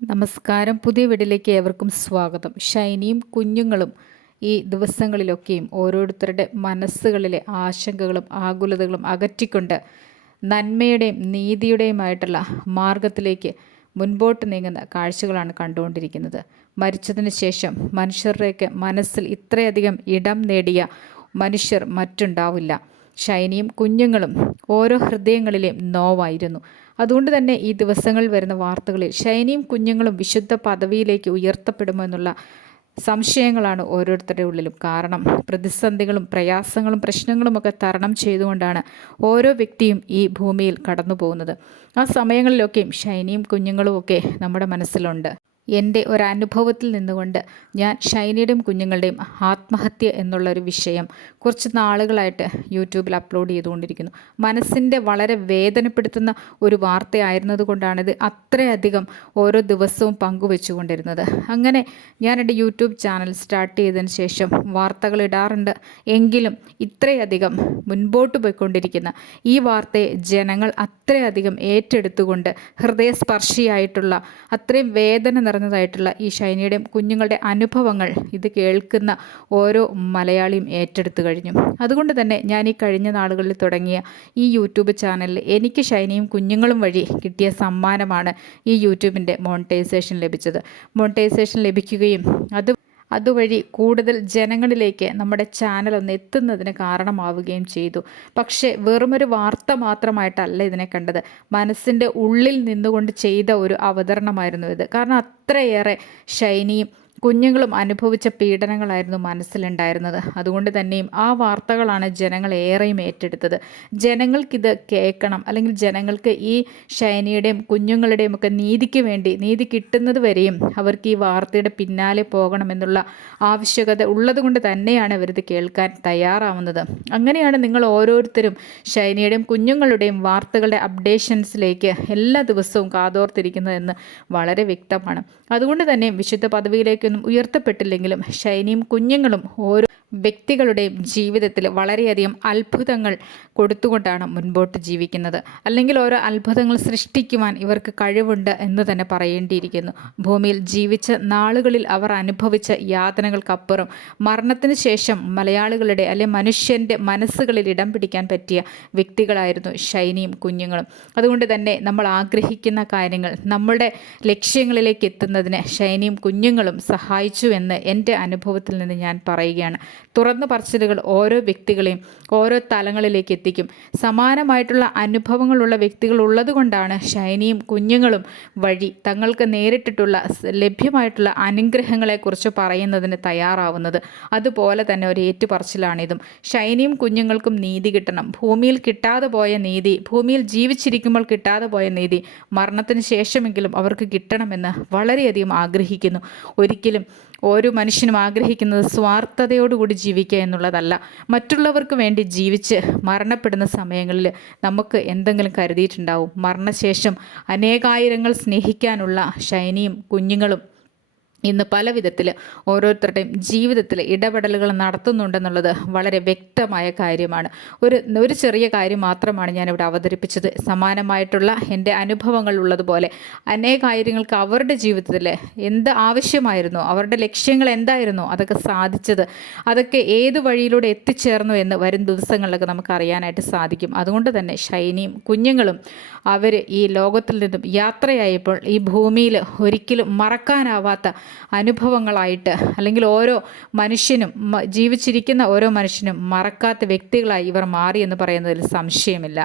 നമസ്കാരം. പുതിയ വീഡിയോയിലേക്ക് ഏവർക്കും സ്വാഗതം. ഷൈനിയും കുഞ്ഞുങ്ങളും ഈ ദിവസങ്ങളിലൊക്കെയും ഓരോരുത്തരുടെ മനസ്സുകളിലെ ആശങ്കകളും ആകുലതകളും അകറ്റിക്കൊണ്ട് നന്മയുടെയും നീതിയുടെയുമായിട്ടുള്ള മാർഗത്തിലേക്ക് മുൻപോട്ട് നീങ്ങുന്ന കാഴ്ചകളാണ് കണ്ടുകൊണ്ടിരിക്കുന്നത്. മരിച്ചതിന് ശേഷം മനുഷ്യരുടെയൊക്കെ മനസ്സിൽ ഇത്രയധികം ഇടം നേടിയ മനുഷ്യർ മറ്റുണ്ടാവില്ല. ഷൈനിയും കുഞ്ഞുങ്ങളും ഓരോ ഹൃദയങ്ങളിലെയും നോവായിരുന്നു. അതുകൊണ്ട് തന്നെ ഈ ദിവസങ്ങളിൽ വരുന്ന വാർത്തകളിൽ ഷൈനിയും കുഞ്ഞുങ്ങളും വിശുദ്ധ പദവിയിലേക്ക് ഉയർത്തപ്പെടുമോ എന്നുള്ള സംശയങ്ങളാണ് ഓരോരുത്തരുടെ ഉള്ളിലും. കാരണം പ്രതിസന്ധികളും പ്രയാസങ്ങളും പ്രശ്നങ്ങളുമൊക്കെ തരണം ചെയ്തുകൊണ്ടാണ് ഓരോ വ്യക്തിയും ഈ ഭൂമിയിൽ കടന്നു പോകുന്നത്. ആ സമയങ്ങളിലൊക്കെയും ഷൈനിയും കുഞ്ഞുങ്ങളുമൊക്കെ നമ്മുടെ മനസ്സിലുണ്ട്. എൻ്റെ ഒരനുഭവത്തിൽ നിന്നുകൊണ്ട് ഞാൻ ഷൈനിയുടെയും കുഞ്ഞുങ്ങളുടെയും ആത്മഹത്യ എന്നുള്ളൊരു വിഷയം കുറച്ച് നാളുകളായിട്ട് യൂട്യൂബിൽ അപ്ലോഡ് ചെയ്തുകൊണ്ടിരിക്കുന്നു. മനസ്സിൻ്റെ വളരെ വേദനപ്പെടുത്തുന്ന ഒരു വാർത്തയായിരുന്നത് കൊണ്ടാണിത് അത്രയധികം ഓരോ ദിവസവും പങ്കുവെച്ചുകൊണ്ടിരുന്നത്. അങ്ങനെ ഞാൻ എൻ്റെ യൂട്യൂബ് ചാനൽ സ്റ്റാർട്ട് ചെയ്തതിന് ശേഷം വാർത്തകൾ ഇടാറുണ്ട്. എങ്കിലും ഇത്രയധികം മുൻപോട്ട് പോയിക്കൊണ്ടിരിക്കുന്ന ഈ വാർത്തയെ ജനങ്ങൾ അത്രയധികം ഏറ്റെടുത്തുകൊണ്ട് ഹൃദയസ്പർശിയായിട്ടുള്ള അത്രയും വേദന നിറഞ്ഞതായിട്ടുള്ള ഈ ഷൈനിയുടെയും കുഞ്ഞുങ്ങളുടെ അനുഭവങ്ങൾ ഇത് കേൾക്കുന്ന ഓരോ മലയാളിയും ഏറ്റെടുത്തു കഴിഞ്ഞു. അതുകൊണ്ട് തന്നെ ഞാൻ ഈ കഴിഞ്ഞ നാളുകളിൽ തുടങ്ങിയ ഈ യൂട്യൂബ് ചാനലിൽ എനിക്ക് ഷൈനിയും കുഞ്ഞുങ്ങളും വഴി കിട്ടിയ സമ്മാനമാണ് ഈ യൂട്യൂബിൻ്റെ മോണിറ്റൈസേഷൻ ലഭിച്ചത്. മോണിറ്റൈസേഷൻ ലഭിക്കുകയും അതുവഴി കൂടുതൽ ജനങ്ങളിലേക്ക് നമ്മുടെ ചാനൽ ഒന്ന് എത്തുന്നതിന് കാരണമാവുകയും ചെയ്തു. പക്ഷേ വെറുമൊരു വാർത്ത മാത്രമായിട്ടല്ല ഇതിനെ കണ്ടത്. മനസ്സിൻ്റെ ഉള്ളിൽ നിന്നുകൊണ്ട് ചെയ്ത ഒരു അവതരണമായിരുന്നു ഇത്. കാരണം അത്രയേറെ ഷൈനിയും കുഞ്ഞുങ്ങളും അനുഭവിച്ച പീഡനങ്ങളായിരുന്നു മനസ്സിലുണ്ടായിരുന്നത്. അതുകൊണ്ട് തന്നെയും ആ വാർത്തകളാണ് ജനങ്ങൾ ഏറെയും ഏറ്റെടുത്തത്. ജനങ്ങൾക്കിത് കേൾക്കണം, അല്ലെങ്കിൽ ജനങ്ങൾക്ക് ഈ ഷൈനിയുടെയും കുഞ്ഞുങ്ങളുടെയും ഒക്കെ നീതിക്ക് വേണ്ടി നീതി കിട്ടുന്നത് വരെയും അവർക്ക് ഈ വാർത്തയുടെ പിന്നാലെ പോകണമെന്നുള്ള ആവശ്യകത ഉള്ളതുകൊണ്ട് തന്നെയാണ് അവരിത് കേൾക്കാൻ തയ്യാറാവുന്നത്. അങ്ങനെയാണ് നിങ്ങൾ ഓരോരുത്തരും ഷൈനിയുടെയും കുഞ്ഞുങ്ങളുടെയും വാർത്തകളുടെ അപ്ഡേഷൻസിലേക്ക് എല്ലാ ദിവസവും കാതോർത്തിരിക്കുന്നതെന്ന് വളരെ വ്യക്തമാണ്. അതുകൊണ്ട് തന്നെ വിശുദ്ധ പദവിയിലേക്ക് ഉയർത്തപ്പെട്ടില്ലെങ്കിലും ഷൈനിയും കുഞ്ഞുങ്ങളും ഓരോ വ്യക്തികളുടെയും ജീവിതത്തിൽ വളരെയധികം അത്ഭുതങ്ങൾ കൊടുത്തുകൊണ്ടാണ് മുൻപോട്ട് ജീവിക്കുന്നത്. അല്ലെങ്കിൽ ഓരോ അത്ഭുതങ്ങൾ സൃഷ്ടിക്കുവാൻ ഇവർക്ക് കഴിവുണ്ട് എന്ന് തന്നെ പറയേണ്ടിയിരിക്കുന്നു. ഭൂമിയിൽ ജീവിച്ച നാളുകളിൽ അവർ അനുഭവിച്ച യാതനകൾക്കപ്പുറം മരണത്തിന് ശേഷം മലയാളികളുടെ അല്ലെങ്കിൽ മനുഷ്യൻ്റെ മനസ്സുകളിൽ ഇടം പിടിക്കാൻ പറ്റിയ വ്യക്തികളായിരുന്നു ഷൈനിയും കുഞ്ഞുങ്ങളും. അതുകൊണ്ട് തന്നെ നമ്മൾ ആഗ്രഹിക്കുന്ന കാര്യങ്ങൾ നമ്മളുടെ ലക്ഷ്യങ്ങളിലേക്ക് എത്തുന്നതിന് ഷൈനിയും കുഞ്ഞുങ്ങളും സഹായിച്ചു എന്ന് എൻ്റെ അനുഭവത്തിൽ നിന്ന് ഞാൻ പറയുകയാണ്. തുറന്നു പറച്ചിലുകൾ ഓരോ വ്യക്തികളെയും ഓരോ തലങ്ങളിലേക്ക് എത്തിക്കും. സമാനമായിട്ടുള്ള അനുഭവങ്ങളുള്ള വ്യക്തികൾ ഉള്ളതുകൊണ്ടാണ് ഷൈനിയും കുഞ്ഞുങ്ങളും വഴി തങ്ങൾക്ക് നേരിട്ടിട്ടുള്ള ലഭ്യമായിട്ടുള്ള അനുഗ്രഹങ്ങളെക്കുറിച്ച് പറയുന്നതിന് തയ്യാറാവുന്നത്. അതുപോലെ തന്നെ ഒരു ഏറ്റുപറച്ചിലാണിതും. ഷൈനിയും കുഞ്ഞുങ്ങൾക്കും നീതി കിട്ടണം. ഭൂമിയിൽ കിട്ടാതെ പോയ നീതി, ഭൂമിയിൽ ജീവിച്ചിരിക്കുമ്പോൾ കിട്ടാതെ പോയ നീതി മരണത്തിന് ശേഷമെങ്കിലും അവർക്ക് കിട്ടണമെന്ന് വളരെയധികം ആഗ്രഹിക്കുന്നു. ഒരിക്കലും ഓരോ മനുഷ്യനും ആഗ്രഹിക്കുന്നത് സ്വാർത്ഥതയോടുകൂടി ജീവിക്കുക എന്നുള്ളതല്ല. മറ്റുള്ളവർക്ക് വേണ്ടി ജീവിച്ച് മരണപ്പെടുന്ന സമയങ്ങളിൽ നമുക്ക് എന്തെങ്കിലും കരുതിയിട്ടുണ്ടാവും. മരണശേഷം അനേകായിരങ്ങൾ സ്നേഹിക്കാനുള്ള ഷൈനിയും കുഞ്ഞുങ്ങളും ഇന്ന് പല വിധത്തിൽ ഓരോരുത്തരുടെയും ജീവിതത്തിൽ ഇടപെടലുകൾ നടത്തുന്നുണ്ടെന്നുള്ളത് വളരെ വ്യക്തമായ കാര്യമാണ്. ഒരു ചെറിയ കാര്യം മാത്രമാണ് ഞാനിവിടെ അവതരിപ്പിച്ചത്. സമാനമായിട്ടുള്ള എൻ്റെ അനുഭവങ്ങൾ ഉള്ളതുപോലെ അനേകായിരങ്ങൾക്ക് അവരുടെ ജീവിതത്തിൽ എന്ത് ആവശ്യമായിരുന്നോ, അവരുടെ ലക്ഷ്യങ്ങൾ എന്തായിരുന്നോ അതൊക്കെ സാധിച്ചത്, അതൊക്കെ ഏത് വഴിയിലൂടെ എത്തിച്ചേർന്നു എന്ന് വരും ദിവസങ്ങളിലൊക്കെ നമുക്ക് അറിയാനായിട്ട് സാധിക്കും. അതുകൊണ്ട് തന്നെ ഷൈനിയും കുഞ്ഞുങ്ങളും അവർ ഈ ലോകത്തിൽ നിന്നും യാത്രയായപ്പോൾ ഈ ഭൂമിയിൽ ഒരിക്കലും മറക്കാനാവാത്ത അനുഭവങ്ങളായിട്ട്, അല്ലെങ്കിൽ ഓരോ മനുഷ്യനും ജീവിച്ചിരിക്കുന്ന ഓരോ മനുഷ്യനും മറക്കാത്ത വ്യക്തികളായി ഇവർ മാറി എന്ന് പറയുന്നതിൽ സംശയമില്ല.